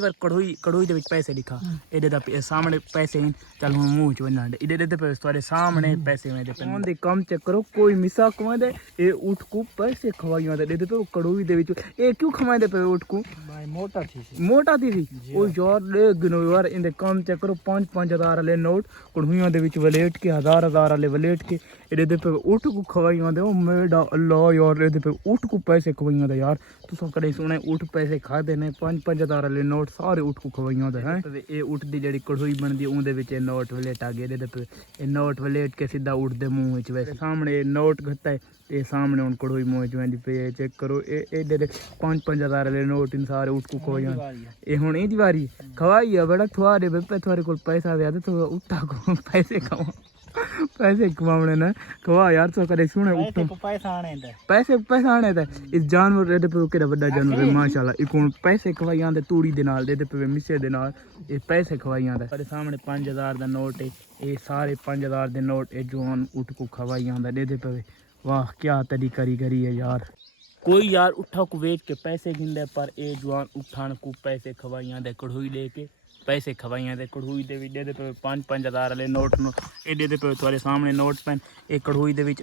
ਵਾਰ ਕੜੋਈ ਦੇ ਵਿੱਚ ਪੈਸੇ ਲਿਖਾ ਇਹਦੇ ਦਾ ਸਾਹਮਣੇ ਪੈਸੇ ਹੀ ਚੱਲ ਹੁਣ ਮੂੰਹ ਚ ਵੰਨਾਂ ਦੇ ਇਹਦੇ ਦੇ ਤੁਹਾਡੇ ਸਾਹਮਣੇ ਪੈਸੇ ਮੈਂ ਦੇ ਪੈਨ ਦੇ ਕੰਮ ਚੈੱਕ ਕਰੋ ਕੋਈ ਮਿਸਾ ਕਮਾਂਦੇ ਇਹ ਉਠ ਕੋ ਪੈਸੇ ਖਵਾਈਆਂ ਦੇ ਦੇ ਪਏ ਕੜੋਈ ਦੇ ਵਿੱਚ ਇਹ ਕਿਉਂ ਖਵਾਉਂਦੇ ਪਏ ਉਠ ਕੋ भाई मोटा थी ਮੋਟਾ ਦੀ ਉਹ ਯਾਰ ਦੇ ਗਿਨੋ ਯਾਰ ਇਹਦੇ ਕੰਮ ਚੈੱਕ ਕਰੋ 5-5000 ਵਾਲੇ ਨੋਟ ਕੜੋਈਆਂ ਦੇ ਵਿੱਚ ਵਲੇਟ ਕੇ 1000 ਵਾਲੇ ਵਲੇਟ ਕੇ ਇਹਦੇ ਦੇ ਪਏ ਉਠ ਕੋ ਖਵਾਈਆਂ ਦੇ ਉਹ ਮੇਰਾ ਅੱਲਾ ਯਾਰ ਇਹਦੇ ਪਏ ਉਠ ਕੋ ਪੈਸੇ ਖਵਾਈਆਂ ਦੇ ਯਾਰ ਤੁਸੀਂ ਕਦੇ ਸੁਣੇ ਉਠ ਪੈਸੇ ਖਾਦੇ ਨੇ 5-5000 ਵਾਲੇ ਨੋਟ ਸਾਰੇ ਉਠ ਕੋ ਖਵਾਈਆਂ ਦੇ ਹੈ ਇਹ ਉਠ ਦੀ ਜਿਹੜੀ ਕੜੋਈ ਬਣਦੀ ਉਹਦੇ ਵਿੱਚ ਇਹ ਨੋਟ ਵਲੇਟ ਆ ਗਏ ਇਹਦੇ ਤੇ ਇਹ ਨੋਟ ਵਲੇਟ ਕੇ ਸਿੱਧਾ ਉਠ ਦੇ ਮੂੰਹ ਵਿੱਚ ਵੈਸੇ ਸਾਹਮਣੇ ਨੋਟ ਘੱਟਾ ਹੈ ਤੇ ਸਾਹਮਣੇ ਹੁਣ ਕੜੋਈ ਮੂੰਹ ਚ ਵੰਦੀ ਪਈ ਚੈੱਕ ਕਰੋ ਇਹ ਇਹਦੇ 5-5000 ਵਾਲੇ ਨੋਟ इन सारे उठ को खवाइया ये हुण ਇਹਦੀ ਵਾਰੀ ਖਵਾਈ ਆ ਬੜਾ ਤੁਹਾਡੇ ਬੇਪੇ ਤੁਹਾਡੇ ਕੋਲ ਪੈਸਾ ਵਿਆ ਤੇ ਤੂੰ ਉੱਠਾ ਕੋ ਪੈਸੇ ਕਮਾ पैसे कमाने ना खवा यार तो करे सुने उठो पैसा आने दा इस जानवर दे पे केड़ा बड़ा जानवर है माशाल्लाह एक हुन पैसे खवाई आंदे तूड़ी दे नाल दे पे मिसे दे नाल ये पैसे खवाई आंदा तेरे सामने 5000 दा नोट है ये सारे 5000 दे नोट ए जवान उठ को खवाई आंदा दे पे वाह क्या तरी कारीगरी है यार कोई यार उठा को वेच के पैसे गिनदे पर ए जवान उठान को पैसे खवाइयां दे कढ़ोई लेके पैसे खवाइयां दे कढ़ोई दे विच दे पे 5-5000 वाले नोट नु ए दे पे तुम्हारे सामने नोट पेन ए कढ़ोई दे विच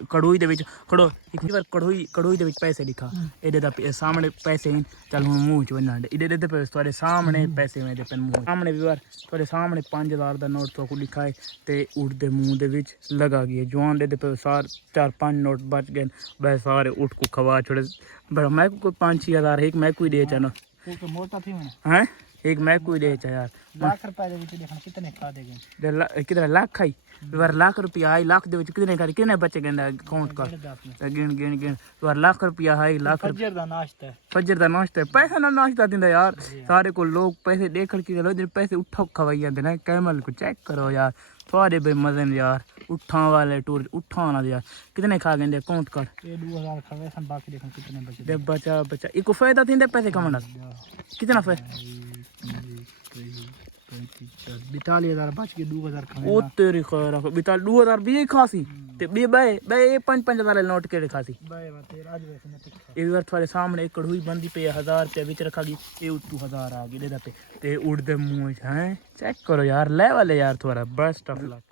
खड़ो एक बार कढ़ोई दे विच पैसे लिखा ए दे सामने पैसे चल हुन मुंह च वन्ना दे दे पे तुम्हारे सामने पैसे में दे पेन मुंह सामने भी बार तुम्हारे सामने 5000 दा नोट तो को लिखा है ते उठ दे मुंह दे विच लगा गई जवान दे पे सार 4-5 नोट बच गए बस सारे उठ को खवा छोड़े बड़ा मैं कोई 5-6000 एक मैं कोई दे चनो तो मोटा थी हैं एक मैं कोई दे चा यार लाख रुपए दे विच देखन कितने खा देगे कितने लाख आई बार लाख रुपया आई लाख दे विच कितने बचे गंदा काउंट कर गिन बार लाख रुपया आई लाख फजर दा नाश्ता पैसा ना नाश्ता दिंदा यार सारे को लोग पैसे देख के चलो पैसे उठा खवाई जांदे ना कैमल को चेक करो यार थोड़े बे मजे ने यार उठा वाले टूर उठा ना यार कितने खा गए काउंट कर ये 2000 खावे सन बाकी देखन कितने बचे दे बचा इको फायदा थिंदे पैसे कमाना कितना फायदा 42000 बच के 2000 खावे ओ तेरी खैर 2000 भी खासी ते बे 5-5000 वाले नोट के खासी बाय तेरा आज वैसे न तिखा एक बार तुम्हारे सामने एक कढ़ोई बंदी पे 1000 रुपया विच रखा गई ये उतू 1000 आ गई दे पे ते उड़ दे मुंह हैं चेक करो यार ले वाले यार थोड़ा बेस्ट ऑफ लक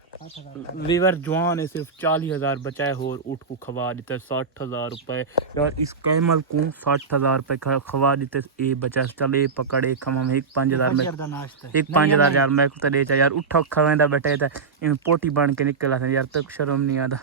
वीवर जवान है सिर्फ 40000 बचाए और उठ को खवा देते 60000 रुपए यार इस कैमल को 60000 रुपए खवा देते ये बचा चले पकड़े खम एक 5000 में एक 5000 यार मैं तो दे यार उठा खवेंदा बैठे इन पोटी बन के निकला यार तक शर्म नहीं आता।